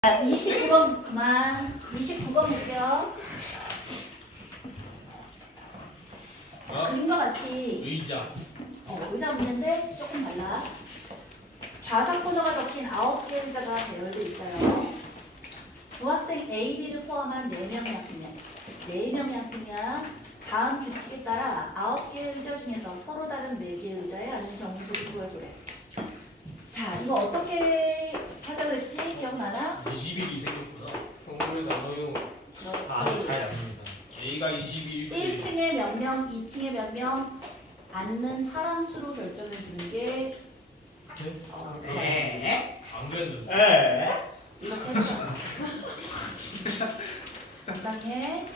자, 29번 그만. 29번 볼게요. 그림과 같이 의자. 의자 문제인데 조금 달라. 좌석 코너가 적힌 9개의 의자가 배열되어 있어요. 두 학생 A, B를 포함한 4명의 학생이야. 4명의 학생이야. 다음 규칙에 따라 9개의 의자 중에서 서로 다른 4개의 의자에 앉는 경우 수를 구해보래. 자, 이거 어떻게 하자 그랬지? 기억나나? 21이 생겼구나. 동물의 단어용 그렇지. 잘 압니다. A가 21. 1층에 몇 명, 2층에 몇 명 앉는 사람 수로 결정해 주는 게 안 그랬는데. 이렇게 했죠. 적당해.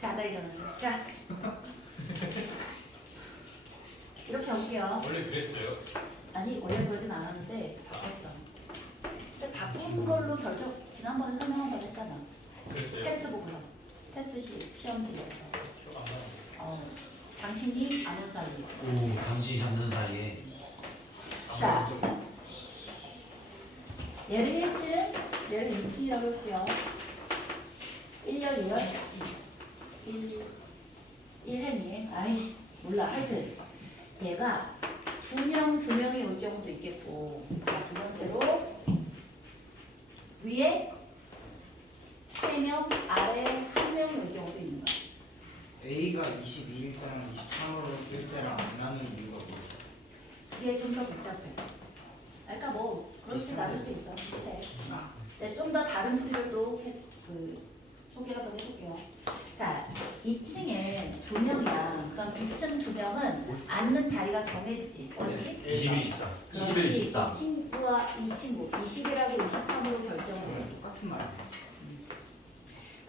자, 나 일어나. 자, 이렇게 할게요. 원래 그랬어요. 아니, 원래 그러진 않았는데 바꿨어. 근데 바꾼 걸로 결정 지난번에 설명한 거 했잖아. 그랬어요. 테스트 보고서. 테스트 시험지 있어서. 기억 안 나. 당신이 아는 사이에. 오, 당신이 잡는 사이에. 자, 얘를 1층, 얘를 2층이라고 할게요. 1열, 2열, 1 행이. 아이씨, 몰라. 하여튼 얘가 2명, 2명이 올 경우도 있겠고. 자, 두 번째로 위에 3명, 아래 1명이 올 경우도 있는 거야. A가 22일 때랑 23일 일 때랑 안 나는 이유가 뭐죠? 이게 좀 더 복잡해. 그러니까 뭐 그럴 수도 나눌 수 있어. 비슷해. 네, 좀 더 다른 풀이들도 소개를 한번 해볼게요. 자, 2층에 2명이야. 그럼 2층 2명은 앉는 자리가 정해지지. 어디지? 21, 13. 21, 그렇지. 14. 이 친구와 이 친구 20이라고 23으로 결정을 해. 똑같은 말.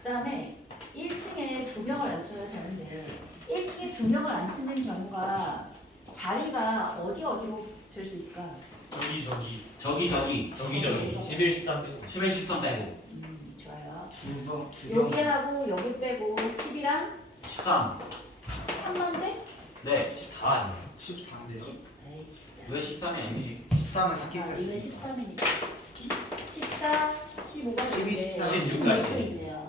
그 다음에 1층에 2명을 앉혀야 되는데 1층에 2명을 앉히는 경우가 자리가 어디로 될 수 있을까? 저기. 저기. 11, 13 빼고. 11, 13 빼고. 좋아요. 두 여기하고 여기 빼고 10이랑 13. 3만 돼? 네, 14 아니에요. 13인데요. 에이 진짜. 왜 13이 아니지? 13은 이건 스킵했어요. 13이니까 14, 15가 12, 14, 16까지. 있네요.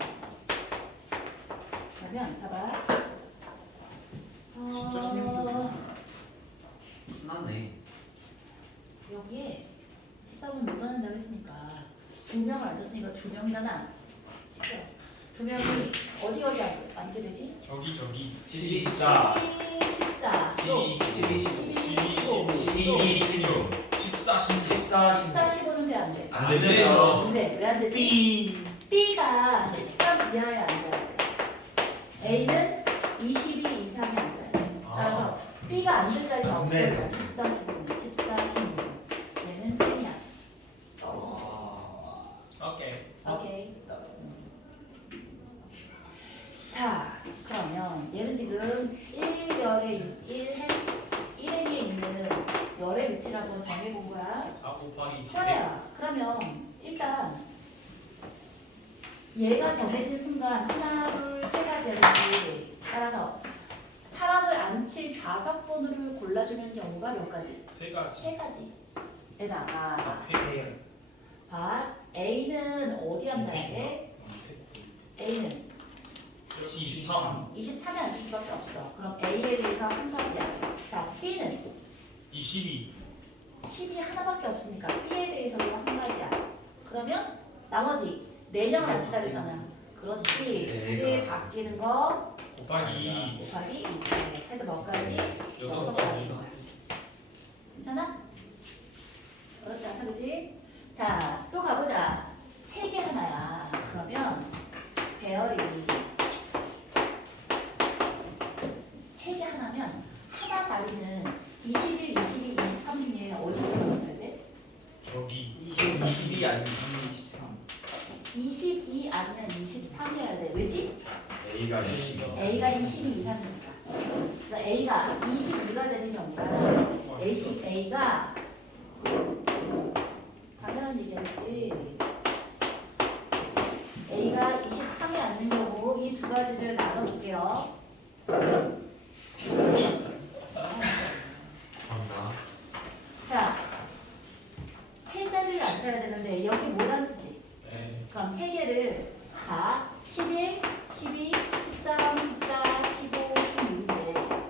그러면 잡아. 진짜 16. 끝났네. 여기에 13은 못 얻는다고 했으니까 2명을 앉았으니까 2명이잖아. 2명이 어디 앉게 되지? 저기. 12, 14. 14, 12, 15, 12, 16. 14, 16. 14, 15는 왜 안 돼? 안 되네요. 근데 왜 안 되지? B. B가 13 이하에 앉아야 돼. A는 22 이상에 앉아야 돼. 따라서 B가 앉을 자리가 없어요. 14, 15, 14, 16. 얘는 땡이야. 오케이. 오케이. 자, 그러면 얘는 지금 1열에 1행에 있는 열의 위치를 한번 정해본 거야. 4 곱하기 4. 좋아요. 그러면 일단 얘가 정해진 순간 하나, 둘, 세 가지 해야지. 따라서 사람을 앉힐 좌석 번호를 골라주는 경우가 몇 가지? 세 가지. 세 가지. 에다가 A예요. 봐. A는 어디 앉아야 돼? A는 23. 23에 앉을 수밖에 없어. 그럼 A에 대해서 한 가지야. 자, B는 22. 10이 하나밖에 없으니까 B에 대해서도 한 가지야. 그러면 나머지 4명을 앉힌다 그랬잖아. 그렇지. 두 개 바뀌는 거 곱하기 곱하기 2. 해서 몇 가지? 6 가지. 가지. 괜찮아? 어렵지 않다 그지? 자, 또 가보자. 3개 하나야. 그러면 배열이 3개 하나면 하나 자리는 21, 22, 23 중에 어디로 있어야 돼? 저기. 22 아니면 23. 22 아니면 23이어야 돼. 왜지? A가 20. A가 22 이상이니까. 그래서 A가 22가 되는 경우가 A가 당연한 얘기야지. A가 23에 앉는 경우 이 두 가지를 나눠볼게요. 감사합니다. 자, 세 자리를 앉 앉혀야 되는데 여기 못 앉히지. 네. 그럼 세 개를 다 11, 12, 13, 14, 15, 16인데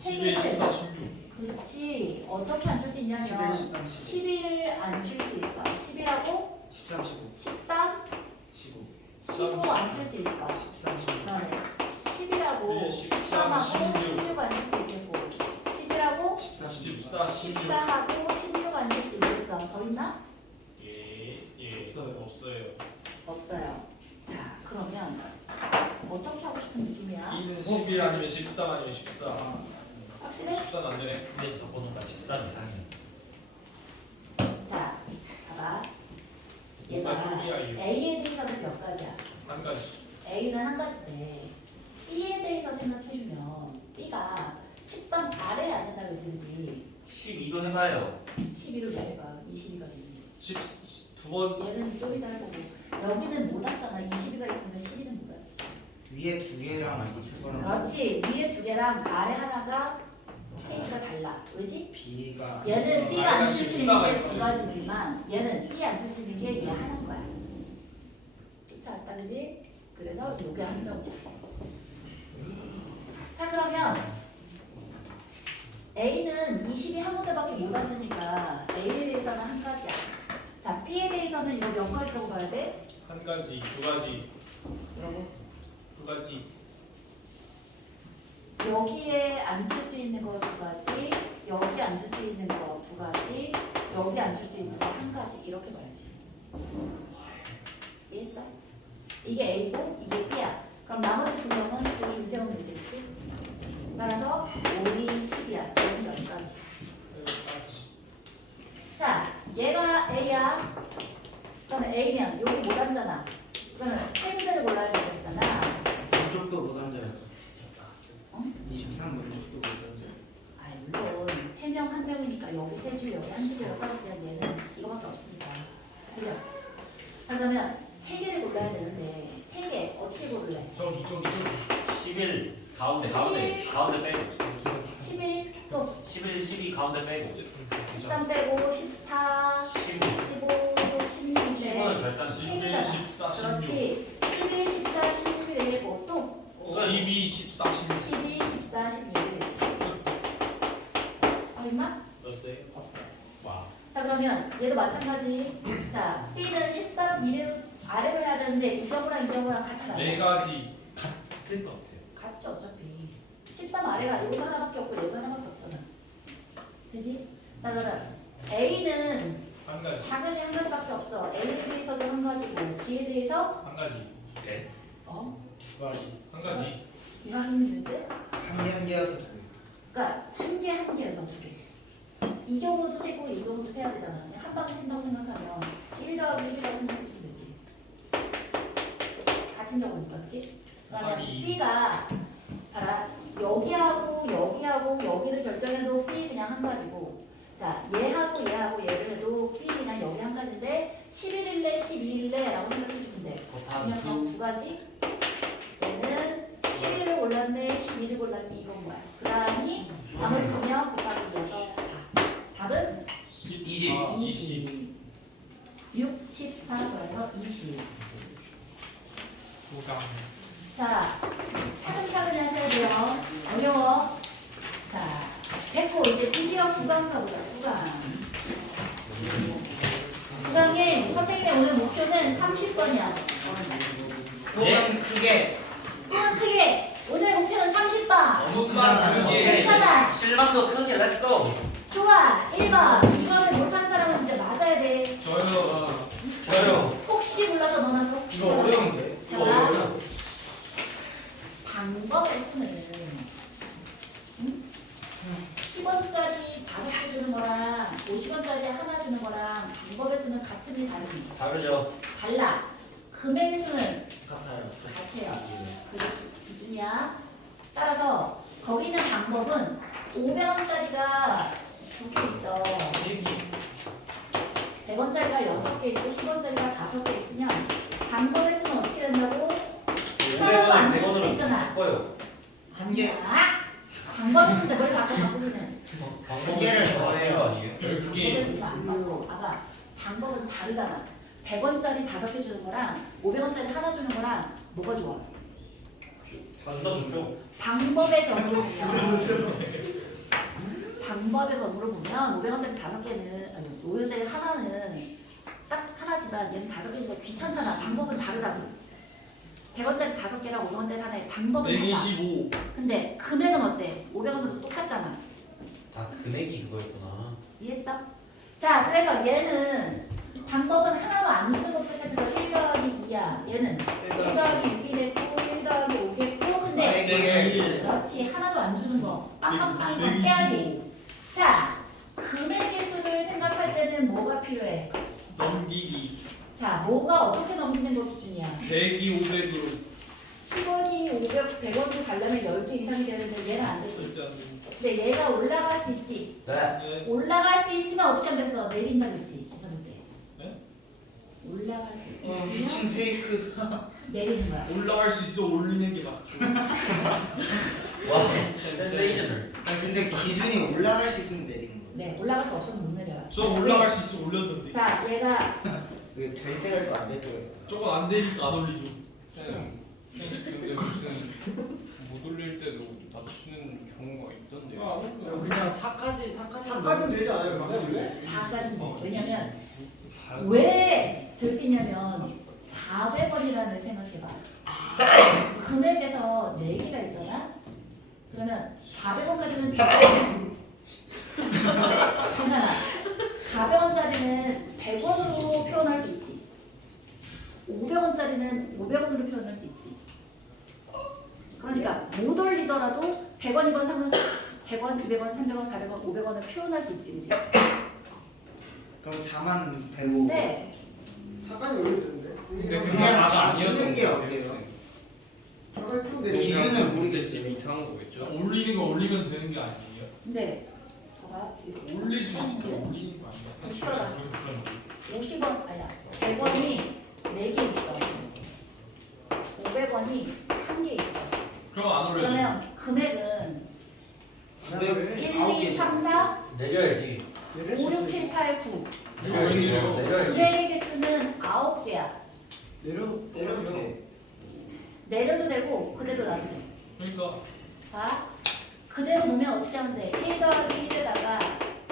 11, 14, 16. 그렇지. 어떻게 앉힐 수 11, 있냐면 13, 15 11을 앉힐 수 있어. 11하고 13, 15 13, 15 15 앉힐 수 있어. 13, 15 그러네. 10이라고 네, 13, 13하고 16. 16 앉힐 수 있겠고 11하고 14, 14, 16. 14하고 16 앉힐 수 있겠어. 더 있나? 예. 없어요. 없어요. 자, 그러면 어떻게 하고 싶은 느낌이야? 2는 11 아니면 13 아니면 14. 확실해? 14는 안 되네. 근데서 보니까 13 이상이야. 자, 봐봐. 뭔가 쪽이야 이거. A에 대해서는 몇 가지야? 한 가지. A는 한 가지인데 B에 대해서 생각해주면 B가 13 아래에 안 된다 그러지. 12도 해봐요. 11을 왜 해봐? 22가 되니. 두 번. 얘는 쪼리다 해보고 여기는 못 왔잖아. 22가 있으니까 12는 못 왔지. 위에 두 개랑 맞출 거는 그렇지. 위에 두 개랑 아래 하나가 케이스가 달라. 왜지? B가 얘는 B 아래가 앉힐 수 있는 14가 게 두 있어요. 가지지만 얘는 B 앉힐 수 있는 게 얘 하나인 거야. 쫓아왔다 그지? 그래서 요게 함정이야. 자 그러면 A는 22 한 군데밖에 못 앉으니까 A에 대해서는 한 가지야. 자 B에 대해서는 이거 몇 가지라고 봐야 돼? 한 가지, 두 가지, 그러고 두 가지. 여기에 앉힐 수 있는 거 두 가지, 여기 앉을 수 있는 거 두 가지, 여기 앉을 수 있는 거 한 가지 이렇게 봐야지. 이해했어? 이게 A고 이게 B야. 그럼 나머지 두 명은 또 줄 세우면 되겠지? 따라서 5, 2, 10이야. 여기 여기까지. 자, 얘가 A야. 그러면 A면 여기 못 앉잖아. 그러면 세 군데를 골라야 되겠잖아. 왼쪽도 못 앉아요. 어? 23 왼쪽도 못 앉아요. 아이 물론 세 명 한 명이니까 여기 세 줄 여기 한 줄이라고 써도 얘는 이거밖에 없으니까. 그죠? 자 그러면 세 개를 골라야 되는데 세 개 어떻게 고를래? 저기. 11 가운데 11. 가운데 빼고 11 또 11, 12 가운데 빼고 어쨌든 다 진짜. 13 빼고 14 15 15 16인데 15는 절단 11, 14, 16. 그렇지 11, 14, 16이 되고 또 12, 14, 16. 12, 14, 16이 되지. 있나? 없어요? 없어요. 와. 자 그러면 얘도 마찬가지. 자 B는 13 아래로 해야 되는데 이 경우랑 이 경우랑 같아. 네 가지. 같을 것 같아요. 같이 어차피 13 아래가 이거 하나밖에 없고 얘도 하나밖에 없잖아. 그지? 자 그러면 A는 한 가지. 당연히 한 가지밖에 없어. A에 대해서도 한 가지고 B에 대해서 한 가지. 네. 두 가지. 한 가지. 이거 하면 되는데? 한 개여서 두 개. 그러니까 한 개에서 두 개. 이 경우도 세고 이 경우도 세야 되잖아. 그냥 한 방에 센다고 생각하면 1 더하기 1이라고 생각해주면 되지. 같은 경우니까 그치? 그러면 곱하기. B가 봐라 여기하고 여기하고 여기를 결정해도 B 그냥 한 가지고 자 얘하고 얘를 해도 B 그냥 여기 한 가지인데 11일래 12일래 라고 생각해주면 돼. 그러면 곱하기 두 가지 얘는 11을 골랐네 12를 골랐네 이건 뭐야. 그 다음이 나머지 두명 곱하기 6 4 답은 20. 20 6, 14 더해서 20 9강. 자, 차근차근 하셔야 돼요. 어려워. 자, 됐고 이제 드디어 9강 가보자. 9강에 선생님의 오늘 목표는 30번이야. 그냥 크게 그냥 크게 오늘 목표는 30번. 너무나 그게. 괜찮아. 실망도 크게 렛츠고. 좋아. 1번. 이거를 못한 사람은 진짜 맞아야 돼. 저요. 저요. 혹시 몰라서 넣어놨어. 혹시 이거 몰라서. 어려운데? 이거 어려워요. 방법의 수는 응? 10원짜리 5개 주는 거랑 50원짜리 하나 주는 거랑 방법의 수는 같으니 다르니? 다르죠. 달라. 금액의 수는 같아요. 같아요. 그게 기준이야. 따라서 거기 있는 방법은 500원짜리가 2개 있어. 100원짜리가 6개 있고 10원짜리가 5개 있으면 방법의 수는 어떻게 된다고? 하나도 안 될 수도 100원으로 있잖아. 바꿔요. 한 개. 아! 방법의 수인데 뭘 바꾸기는. 두 개를 더 해요. 아니에요? 10개. 방법의 수도 안 바꿔. 아가 방법은 다르잖아. 100원짜리 5개 주는 거랑 500원짜리 하나 주는 거랑 뭐가 좋아? 다 좋죠. 방법의 경우로 보면 500원짜리 5개는 아니 500원짜리 하나는 딱 하나지만 얘는 5개니까 귀찮잖아. 방법은 다르다고. 100원짜리 5개랑 500원짜리 하나의 방법은 달라. 125. 근데 금액은 어때? 500원으로 똑같잖아. 아 금액이 그거였구나. 이해했어? 자, 그래서 얘는 방법은 하나도 안 주는 것부터 시작해서 1 더하기 2야. 얘는 1 더하기 6이 됐고 1 더하기 5겠고 근데 네. 그렇지. 하나도 안 주는 거. 빵빵빵 깨야지. 자, 금액의 수를 생각할 때는 뭐가 필요해? 넘기기. 자, 뭐가 어떻게 넘기는 거 기준이야? 100이 500으로. 10원이 500, 100원으로 가려면 10개 이상이 되는데 얘는 안 되지. 절대 안 돼. 근데 얘가 올라갈 수 있지. 네. 네. 올라갈 수 있으면 어떻게 한다서 내린다겠지. 지선이 때. 네? 올라갈 수 있으면 미친 페이크. 내리는 거야. 올라갈 수 있어 올리는 게 맞죠. 와 센세이셔널. 아 근데 기준이 올라갈 수 있으면 내리는 거. 네, 올라갈 수 없으면 못 내려요. 저 올라갈 수 있어 올렸는데. 자, 얘가 이게 될 때가 있고 안 될 때가 있어. 저건 안 되니까 안 올리죠. 근데 무슨 못 올릴 때도 낮추는 경우가 있던데요. 그냥 4까지 사까지는 되지 않아요? 원래? 4까지인데 왜냐면 다- 왜 될 수 있냐면 400원이라는 생각해봐. 금액에서 4개가 있잖아. 그러면 400원까지는 괜찮아. 400원짜리는 100원으로 표현할 수 있지. 500원짜리는 500원으로 표현할 수 있지. 그러니까 못 올리더라도 100원이건 100원, 200원, 300원, 400원, 500원을 표현할 수 있지, 그지? 그럼 4만 105. 근데 사까지 올려도 되는데. 근데 그게 그냥 다가 다 쓰는 아니었던 게 것 어때요? 같아요. 사까지 쭉 네, 내리고. 기준을 모르겠어요. 문제점이 이상한 거겠죠. 올리는 거 올리면 되는 게 아니에요. 근데 봐봐. 올릴 수 있으니까 올리는 거 아니야? 50원 아니야. 100원이 4개 있어. 500원이 1개 있어. 그럼 안 올려줘. 그러면 금액은 1, 2, 3, 4, 내려야지. 5, 6, 7, 8, 9. 내려야지. 내려야지. 금액의 개수는 9개야. 내려도 돼. 내려도 되고 그대로 놔도 돼. 그러니까 자, 그대로 놓으면 어떻게 하면 돼? 1 더하기 1에다가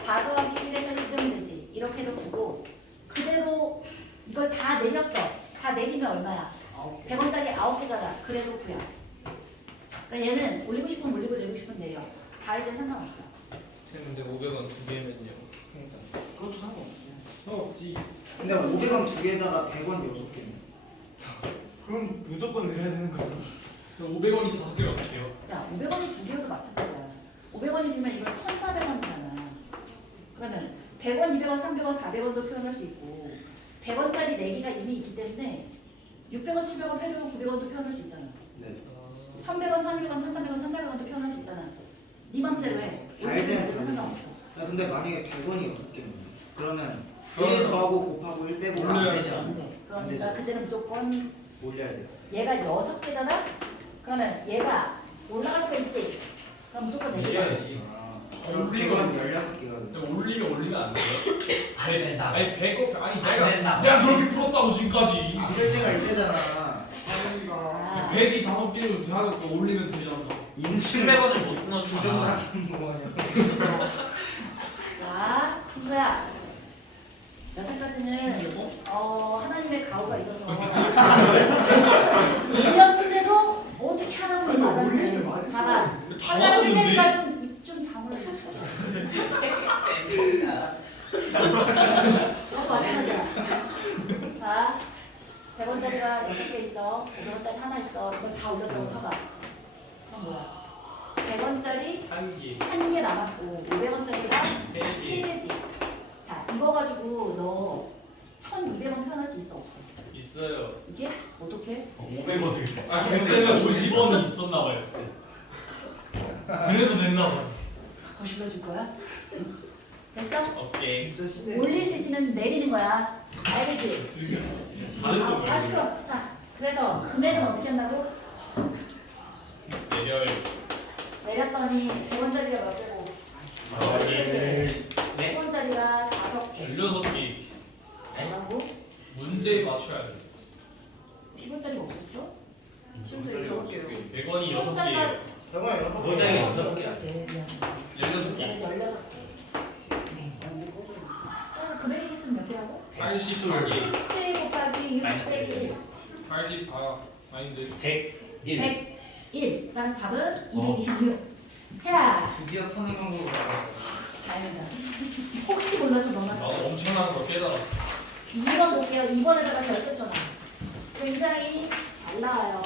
4 더하기 1에서 1이면 되지. 이렇게 해도 9고 그대로 이걸 다 내렸어. 다 내리면 얼마야? 100원짜리 9개잖아. 그래도 9야. 그러니까 얘는 올리고 싶으면 올리고 내리고 싶으면 내려. 4일 땐 상관없어. 근데 500원 2개면요. 그것도 상관없어. 상관없지. 근데 500원 2개에다가 100원 6개. 그럼 무조건 내려야 되는 거죠. 500원이 5개가 어떻게 해요? 자, 500원이 2개여도 마찬가지야. 500원이면 이건 1,400원이잖아. 그러면 100원, 200원, 300원, 400원도 표현할 수 있고 100원짜리 4개가 이미 있기 때문에 600원, 700원, 800원, 900원도 표현할 수 있잖아. 네. 1,100원, 1,200원, 1,300원, 1,400원도 표현할 수 있잖아. 네 맘대로 해. 잘 되는 상관없어. 아 근데 만약에 100원이 6개면 그러면 1 더하고 곱하고 1 빼고 안 올려야지. 되지 않아? 안 돼. 안 그러니까 되죠. 그때는 무조건 올려야 돼. 얘가 6개잖아? 그러면 얘가 올라갈 수가 있지. 그럼 무조건 내려. 내려야지. 그럼 100원 16개가 근데 올리면 안 돼요? 안 된다. 아니 100억 아니 안 된다. 내가 그렇게 풀었다고 지금까지. 안될 때가 있대잖아. 아, 100이 5개로 대하고 올리면 되잖아. 700원을 못 넣어주잖아. 부정당하는 거야. 자, 친구야. 여태까지는 하나님의 가호가 있어서 올렸는데도 어떻게 하나 보면 올리는데 맞았네. 맞았어. 봐봐. 다 화장실 맞았는데? 테니까 입좀 다물어 주세요. 그거 마찬가지야. 자, 100원짜리가 6개 있어. 500원짜리 하나 있어. 이걸 다 올렸다고 쳐봐. 그럼 뭐야? 100원짜리 한 개. 1개 남았고 500원짜리가 3개 3개지. 자, 이거 가지고 너 1,200원 표현할 수 있어 없어? 있어요. 이게 어떻게? 500원을. 아 그때는 50원이 있었나 봐요. 그래서 됐나 봐요. 더 실어줄 거야? 됐어? 오케이. 진짜 신의. 올릴 수 있으면 내리는 거야. 알겠지? 다른 거 아, 말고 시끄러. 자, 그래서 금액은 어떻게 한다고? 내려요. 내렸더니 100원짜리가 몇 개고? 아, 예. 10원짜리가 5개. 16개. 뭐라고? 문제 맞춰야 돼. 10원짜리가 없었어? 10원짜리 여섯 개요. 100원이 6개예요. 영화 여러 번. 모자이크 아, 여섯 오케이, 오케이. 미안. 16개. 16개. 금액의 개수는 몇 개라고? 84개. 17 곱하기 6 마이너스 빼기 1. 84. 아닌데. 101. 100. 따라서 답은 226. 자, 드디어 푸는 방법으로 가자. 다행이다. 혹시 몰라서 넘어갔어. 나도 엄청난 걸 깨달았어. 2번 볼게요. 2번에다가 별표쳐놔. 굉장히 잘 나와요.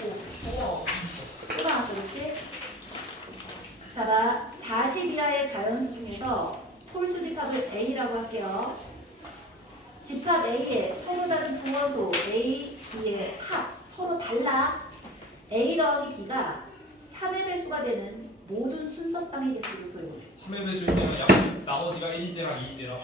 또 나왔어, 그렇지? 자, 봐. 40 이하의 자연수 중에서 홀수 집합을 A라고 할게요. 집합 A에 서로 다른 두 원소 A, B의 합 서로 달라. A 더하기 B가 3의 배수가 되는 모든 순서쌍의 개수를 구해보래. 3의 배수일 때랑 약식 나머지가 1인 때랑 2인 때랑.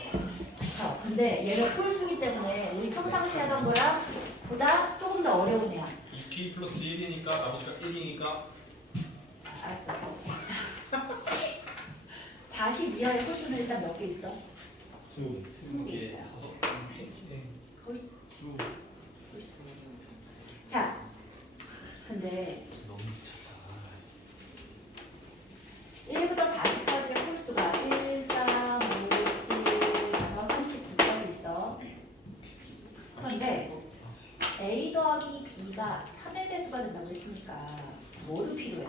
자, 근데 얘가 홀수기 때문에 우리 평상시에 하던 거랑 보다 조금 더 어려운 애야. 2P 플러스 1이니까 나머지가 1이니까. 알았어. 자, 40 이하의 홀수는 일단 몇 개 있어? 20개 있어요. 5개. 홀수. 홀수. 자, 근데 너무 미쳤다. 1부터 40까지의 홀수가 1, 3, 5, 7, 39까지 있어. 그런데 A 더하기 B가 3의 배수가 된다고 했으니까 뭐도 필요해?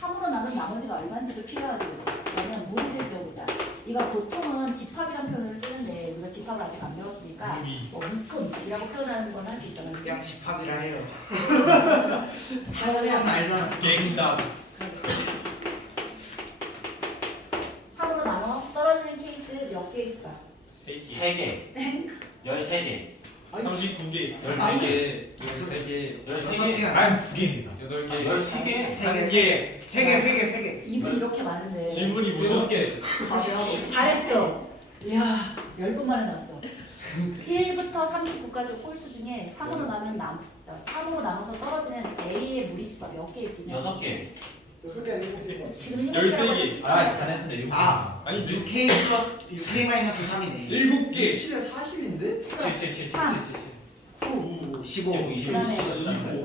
3으로 나눈 나머지가 얼마인지도 필요하지, 그치? 그러면 무리를 지어보자. 이거 보통은 집합이라는 표현을 쓰는데 우리가 집합을 아직 안 배웠으니까 무리. 뭐 묶음이라고 표현하는 건 할 수 있잖아, 그치? 그냥 집합이라 해요. 그러면 알잖아. 갱답. 3으로 나눠 떨어지는 케이스 몇 개 있을까? 3개. 3개. 13개. 39개. 12개 13개 13개. 아니, 2개입니다. 8개 13개. 3개. 입은 이렇게 많은데 질문이 뭐죠? 7개 맞아. 잘했어. 이야, 10분 만에 나왔어. 1부터 39까지 홀수 중에 3으로 나면 3으로 나눠서 떨어지는 A의 무리수가 몇 개 있냐? 6개. 6개 아니고 지금 13개. 7개라고 아, 잘했습니다. 아, 아니 6K 플러스 6K 마이너스 3이네. 7개. 7에 40인데? 15. 25. 그다음에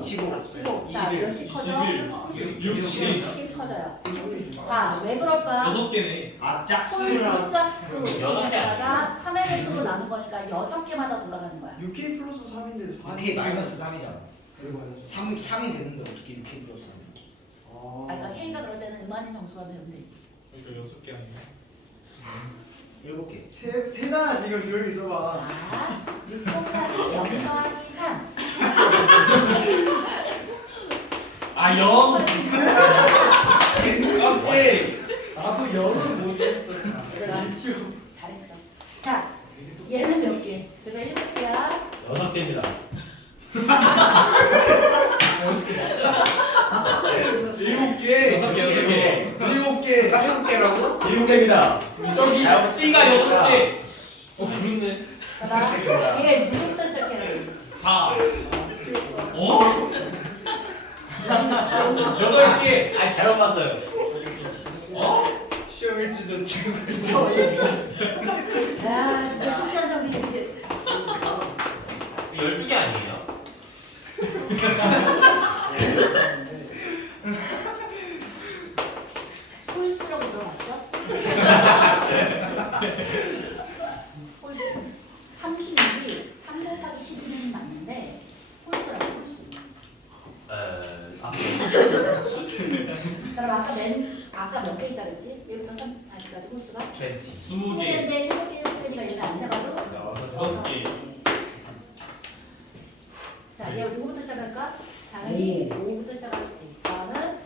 15. 15. 자, 21. 몇씩 커져? 60. 60 커져요. 아, 왜 그럴까? 6개네. 아, 홀수 짝수라. 짝수. 여섯 개 가 3의 배수로 나눈 거니까 6개마다 돌아가는 거야. 6K 플러스 3인데 6K 마이너스 3이잖아. 이거 마이너스 3이 되는데 어떻게 6K 플러스 3? 아, 그러니까 K가 그럴 때는 음안인 정수가 되면 돼. 그러니까 6개 아니야? 7개. 세잖아 지금 조용히 있어봐. 자, 6 곱하기 0 더하기 3. 아 0. 오케이. 나도 영은 못했어. 내가 안 치워. 잘했어. 자, 얘는 몇 개? 그래서 7개야. 6개입니다. 7개. 6개. 7개. 7개라고? 7개입니다. 저기 C가 6개. 그렇네. 봐봐. 얘 누구부터 시작해? 4. 어? 8개. 아, 잘못 봤어요. 어? 시험 일주 전쯤. 야, 진짜 쉽지 않다 우리 이게. 12개 아니에요? 홀수라고 들어봤어? 홀수. 36이 3 곱하기 12는 맞는데 홀수라고 홀수. 그럼 아까 몇 개 있다 그랬지? 1부터 40까지 홀수가? 20. 20개. 20개인데 7개니까 얘는 안 세가도 6개. 자, 얘 누구부터 시작할까? 당연히 5부터 시작하겠지. 다음은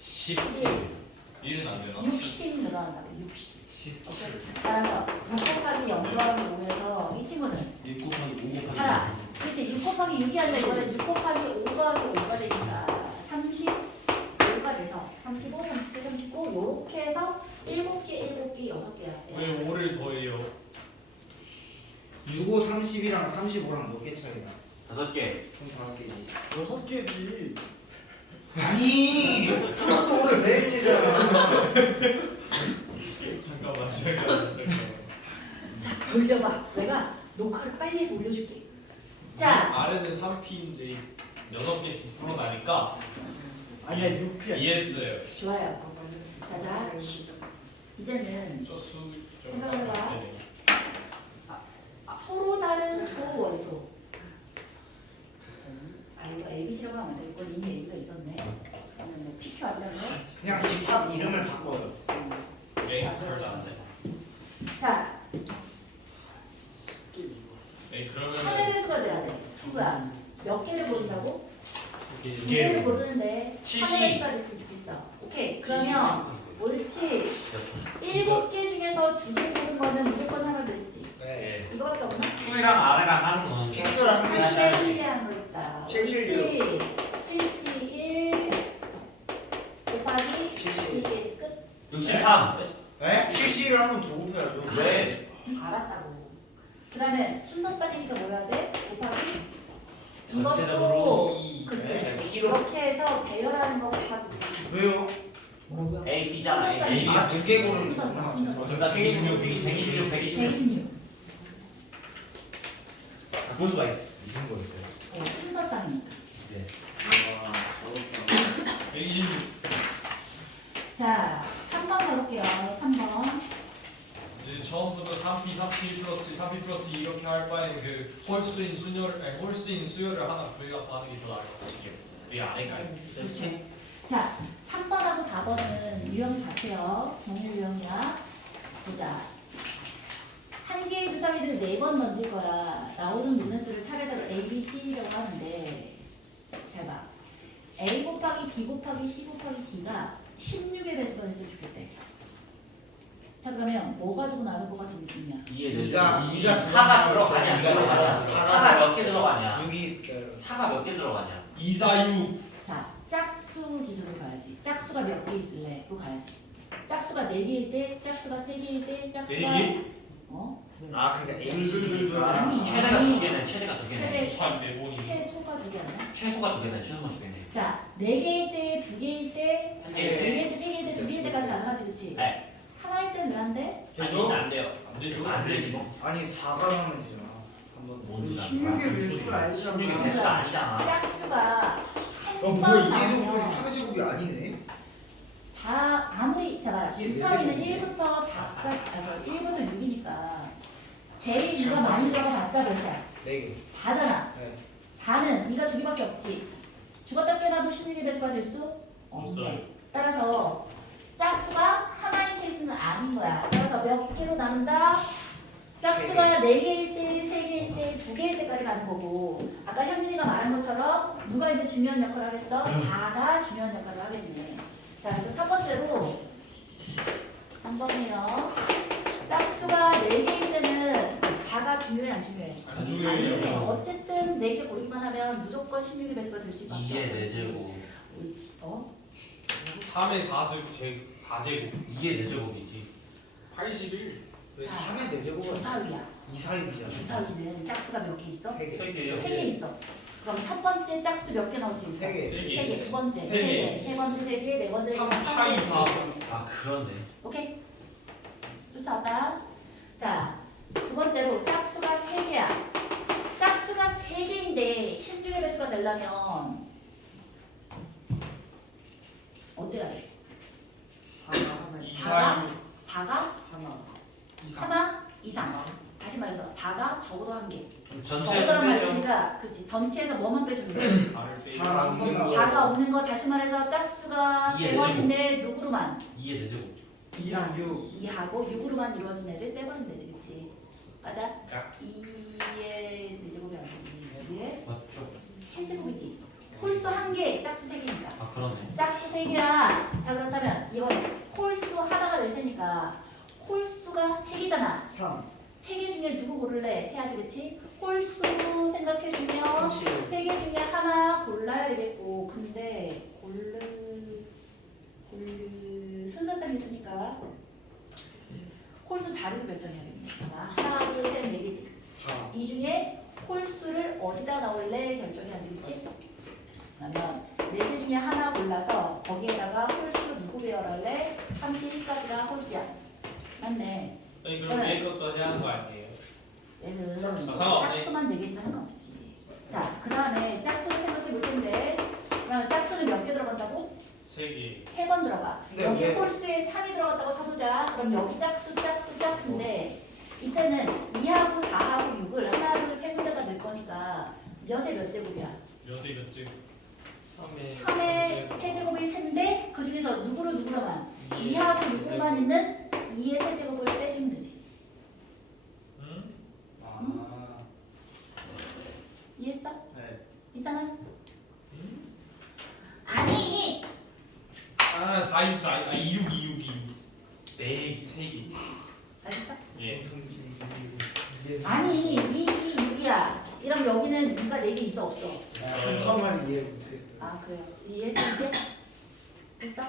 10개. 1은 안 되나? 60 늘어난다고. 60. 오케이. 따라서 6 곱하기 0 더하기 5에서 이 친구는 6 곱하기 5 곱하기 하나. 그렇지. 6 곱하기 6이 아니라 이거는 6 곱하기 5 더하기 5가 되니까 35가 돼서 35, 37, 39 요렇게 해서 7개, 7개, 6개야. 왜 5를 더해요? 6, 5, 30이랑 35랑 몇 개 차이나? 5개. 그럼 5개지. 6개지. 아니, 플러스 5를 왜 했냐잖아. 잠깐만. 자, 돌려봐. 내가 녹화를 빨리 해서 올려줄게. 자, 아래는 3P인데 6개씩 풀어나니까 아니야 6P야. ES예요. 좋아요. 자자, 이제는 저수 생각을 해봐. 서로 다른 두 원소. 아 이거 ABC라고 하면 안 되겠고 이미 A가 있었네. 그러면 PQ 아니라고? 그냥 집합 이름을 바꿔요. 엑스를 안 돼. 자, 네, 그러면 3의 배수가 돼야 돼. 친구야. 몇 개를 고른다고? 두 두 개를 개로. 고르는데 3의 70. 배수가 됐으면 좋겠어. 오케이. 그러면 옳지. 7개 중에서 2개 고른 거는 무조건 하면 되지. 네. 이거밖에 없나? 수이랑 아래랑 하는 거는 픽스랑 한 하나 개 해야지. 준비한 거 있다. 776. 7C1 곱하기 70. 2개 끝. 63. 네? 70을 한번 더 곱해야죠. 왜? 알았다고. 그 다음에 순서쌍이니까 뭐 해야 돼? 곱하기 전체적으로 이것도 그치. 네, 이렇게 해서 배열하는 거 곱하기 왜요? 뭐라고요? A, B잖아. A. 아, 두 개 고르는 순서쌍 거구나. 순서쌍 둘다 126, 126, 126. 126 바꿀 수가 있는 거 있어요. 순서쌍이니까. 네. 와, 어렵다. 126. 자 3번 가볼게요. 3번 이제 처음부터 3P, 3P 플러스 3P 플러스 2 이렇게 할 바에는 그 홀수인 수열을 하나 구해갖고 하는 게 더 나을 것 같아요. 이게 아닐까요? 자 3번하고 4번은 유형이 같아요. 동일 유형이야. 보자. 한 개의 주사위를 4번 던질 거야. 나오는 문의 수를 차례대로 A, B, C라고 하는데 잘 봐. A 곱하기 B 곱하기 C 곱하기 D가 16의 배수가 됐으면 좋겠대. 자 그러면 뭐 가지고 나눌 것 같은 느낌이야? 이가 4가 들어가냐? 안 들어가냐? 사가 4가 몇 개 들어가냐? 6이 4가 몇 개 들어가냐? 2, 4, 6. 자 짝수 기준으로 가야지. 짝수가 몇 개 있을래?로 가야지. 짝수가 4개일 때, 짝수가 3개일 때, 짝수가 4개? 어? 아, 그러니까 아니. ABC니까. 최대가 2개네. 최대가 2개네. 최대 3, 4번이. 최소가 2개 아니야? 최소가 2개네. 최소가 2개네. 자 4개일 때, 2개일 때, 한 4개일 개. 때, 3개일 때, 2개일 때까지 가능하지 그치? 네. 하나일 때는 왜 안 돼? 되죠? 안 돼요. 안 되죠? 안 되지 뭐. 아니, 4가 나오면 되잖아. 한번 뭔 소리야? 16의 배수가 아니잖아. 16이 배수가 아니잖아. 짝수가 뭐야, 이게 나오면 제곱이 3제곱이 아니네? 4 아무리 자 봐라 이게 주사위는 네 1부터 4까지 아 1부터 6이니까 제일 2가 많이 들어가봤자 몇이야? 4개. 4잖아. 네. 4는 2가 2개밖에 없지. 죽었다 깨나도 16의 배수가 될 수 없어요. 없네. 따라서 짝수가 하나인 케이스는 아닌 거야. 따라서 몇 개로 나눈다? 짝수가 4개일 때, 3개일 때, 2개일 때까지 가는 거고 아까 현진이가 말한 것처럼 누가 이제 중요한 역할을 하겠어? 4가 중요한 역할을 하겠네. 자, 그래서 첫 번째로 3번이에요. 짝수가 4개일 때는 4가 중요해 안 중요해? 안 중요해요. 어쨌든 4개 고르기만 하면 무조건 16의 배수가 될 수 있다. 2의 4제곱. 옳지. 어? 3의 4제곱. 2의 4제곱이지. 81. 왜 자, 3의 4제곱은 주사위야. 2, 4이잖아. 주사위는 짝수가 몇 개 있어? 3개. 3개요. 3개 있어. 그럼 첫 번째 짝수 몇 개 나올 수 있어? 3개. 3개. 두 번째 세 3개. 개. 세 번째 3개. 네 번째 3, 3개. 8, 4. 아 그러네. 오케이. 쫓아왔다. 자, 두 번째로 짝수가 3개야. 짝수가 3개인데 16의 배수가 되려면 어때야 돼? 4가 하나 2, 있어. 4, 6. 4가 하나. 하나 이상. 다시 말해서 4가 적어도 1개. 전체에서 적어도란 말이 빼죠. 있으니까 그렇지. 전체에서 뭐만 빼주면 돼? 4를 빼고. 4가 없는 거. 4가 없는 거 다시 말해서 짝수가 이해 3번인데 누구로만? 2의 4제곱. 2랑 6. 2하고 6으로만 이루어진 애를 빼버리면 되지 그치? 맞아? 야. 2의 4제곱이 아니지 여기에 맞죠? 3제곱이지 홀수 1개, 짝수 3개니까 아 그러네. 짝수 3개야 자 그렇다면 이건 홀수 하나가 될 테니까 홀수가 3개잖아 3. 3개 중에 누구 고를래? 해야지 그치? 홀수 생각해주면 37. 3개 중에 하나 골라야 되겠고 근데 순서상 있으니까 홀수 자리도 결정해야겠네 하나, 둘, 셋, 네 개지 4. 이 중에 홀수를 어디다 넣을래 결정해야지 그치? 그러면 4개 중에 하나 골라서 거기에다가 홀수 누구 배열할래? 30까지가 홀수야 맞네 아니 그럼 얘 것도 해야 하는 거 아니에요? 얘 얘는 상관없네. 짝수만 4개니까 상관없지. 자, 그 다음에 짝수를 생각해 볼 텐데 그러면 짝수는 몇 개 들어간다고? 3개. 3번 들어가. 네, 여기 네. 홀수에 3이 들어갔다고 쳐보자. 그럼 여기 짝수인데 이때는 2하고 4하고 6을 하나, 둘, 세 군데다 넣을 거니까 몇의 몇 제곱이야? 몇의 몇 제곱? 3의 세제곱일 텐데 그 중에서 누구로만? 2하고 6으로만 있는 2의 세제곱을 빼주면 되지. 응? 아. 이해했어? 네. 있잖아? 응? 아니! 아 4, 6, 4, 아 2, 6, 2, 6, 2, 6. 네, 3개. 알겠어? 예. 아니 2, 6이야. 이러면 여기는 2가 4개 있어 없어? 한성을 이해 못해. 아 그래요. 이해했어 이제? 됐어?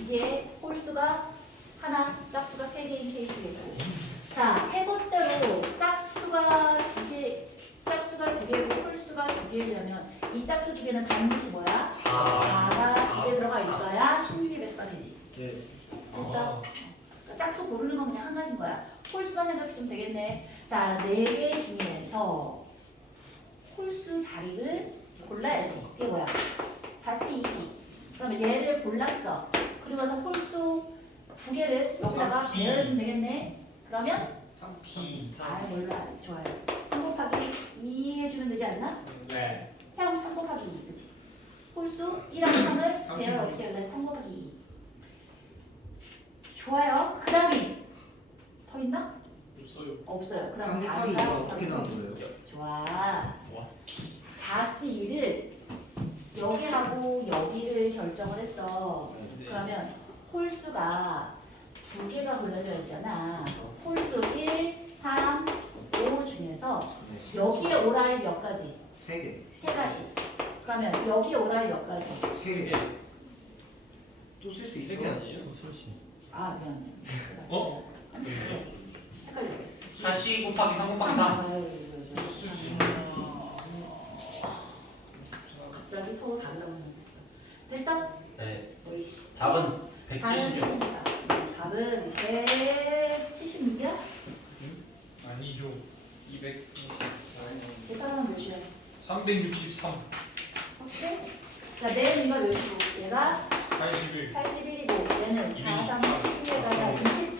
이게 홀수가 하나, 짝수가 3개인 케이스겠고. 자, 세 번째로 짝수가 2개고 홀수가 2개이려면 이 짝수 2개는 반드시 뭐야? 4가 2개 들어가 있어야 16의 배수가 되지. 예. 됐어? 그러니까 짝수 고르는 건 그냥 한 가지인 거야. 홀수만 생각해 주면 되겠네. 자, 4개 중에서 홀수 자리를 골라야지. 이게 뭐야? 4C이지. 그러면 얘를 골랐어. 그리고 나서 홀수 2개를 여기다가 3P. 배열해주면 되겠네. 그러면 3P. 아 몰라. 좋아요. 3 곱하기 2 해주면 되지 않나? 네. 3 곱하기 2. 그치? 홀수 1하고 3을 36. 배열 어떻게 할래? 3 곱하기 2. 좋아요. 그 다음이 더 있나? 없어요. 없어요. 그 다음 3 곱하기 2가 어떻게 나온 거예요? 좋아. 와. 4C1을 여기하고 여기를 결정을 했어. 그러면 홀수가 2개가 골라져 있잖아. 홀수 1, 3, 5 중에서 여기에 오라이 몇 가지? 3개. 3가지. 그러면 여기에 오라이 몇 가지? 3개. 또 쓸 수 있어? 3개 아니에요? 솔직히. 아 미안. 어? 헷갈려. 4C 곱하기 3 곱하기 3. 쓸 수 있는. 갑자기 서로 달라고 됐어? 됐어? 네. 오이씨. 답은 176. 답은 176이야? 아니죠. 200. 계산하면 몇이야? 363. 확실해? 자, 내 의미가 몇이고 얘가 81. 81이고 얘는 4, 3, 12에다가 20